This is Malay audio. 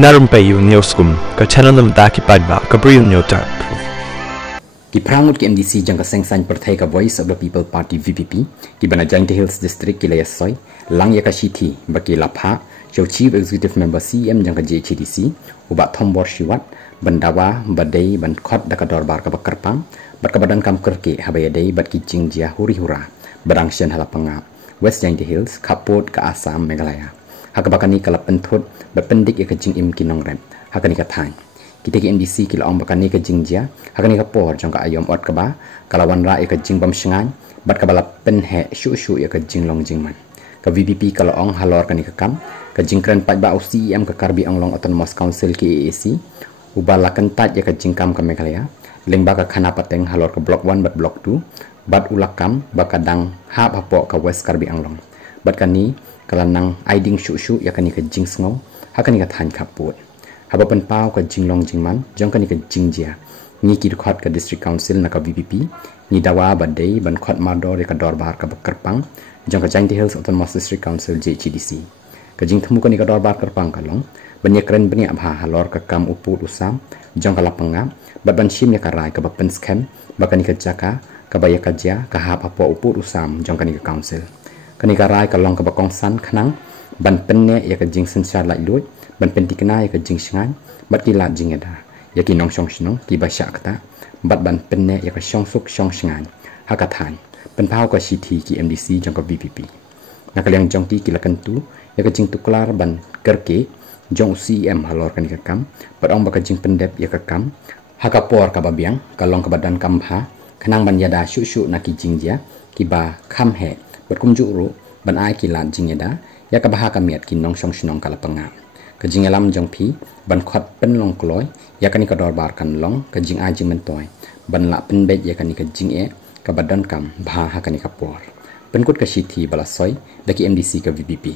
Narum payu nioskum ka channel nam ta ki padba ka briu nyota. Ki prangut ki MDC jangka sengsan perthai ka Voice of the People Party VPP ki bana Jainti Hills District ki Layasoi lang ya ka Shithi baki lapha Joe Chief Executive Member CM jangka JHDC ubat thombor shiwat bandawa badai ban khot da ka dorbar ka bakarpang bat ka badan kam kerke habaya dei bat ki jingjia huri hura barang shen halapanga West Jainti Hills Kapot ka Assam Meghalaya hakabakani kala penthut bapendik ya ka jing im kinong rem hakani ka thang kita ki MDC kila om bakani ka jingjia hakani ka por jangka ayom ot ka ba kalawan ra ya ka jing bam shengan bat ka bala pen he shu shu ya ka jing long jing man ka VPP kala ong halor kani ka kam ka jingkran pat ba CM ka Karbi Anglong Autonomous Council ki AAC ubala kentat ya ka jingkam ka Meghalaya lengba ka khana pateng halor ka block 1 bat block 2 bat ulakam bakadang ha hapo ka West Karbi Anglong bat kani kalanang aiding shu shu ya kani ka jing sngo hakani ka than kaput haba pen pau ka jinglong jingman jong kani ka jingjia ni ki khot ka District Council na ka VPP ni dawa badai ban khot mador ya ka dorbar ka bakarpang jong ka Jainti Hills Autonomous District Council JHDC ka jing themu kani ka dorbar karpang kalong banyak keren banyak abha halor ka kam uput usam jong ka lapanga bat ban shim ya ka rai ka bapen scam bakani ka jaka ka baya ka ja ka ha papo uput usam jong kani ka council kani ka rai ka long ka bakong san khanang ban penne ya ka jing sen sha lai lut ban penti kena ya ka jing shangan bat ki la jing ada ya ki nong shong shnong ki ba sha kata bat ban penne ya ka shong suk shong shangan hakathan pen pau ka Shithi ki MDC jong ka VPP nakaliang jong ti ki la kentu ya ka jing tuklar ban kerke jong CM halor kan ka kam bat ong ba ka jing pendep ya ka kam hakapor ka babiang kalong ka badan kamha khanang ban yada shu shu na ki jingja ki ba kham he bat kumju ru ban ai ki lan jing yada ya ka baha ka miat ki nong shong shnong kala panga ka jing alam jong phi ban khot pen long kloi ya kani ka dor bar kan long ka jing a jing men toy ban la pen bet ya kani ka jing e ka badan kam bha ha kani ka por pen kut ka Shithi bala soi daki MDC ka VPP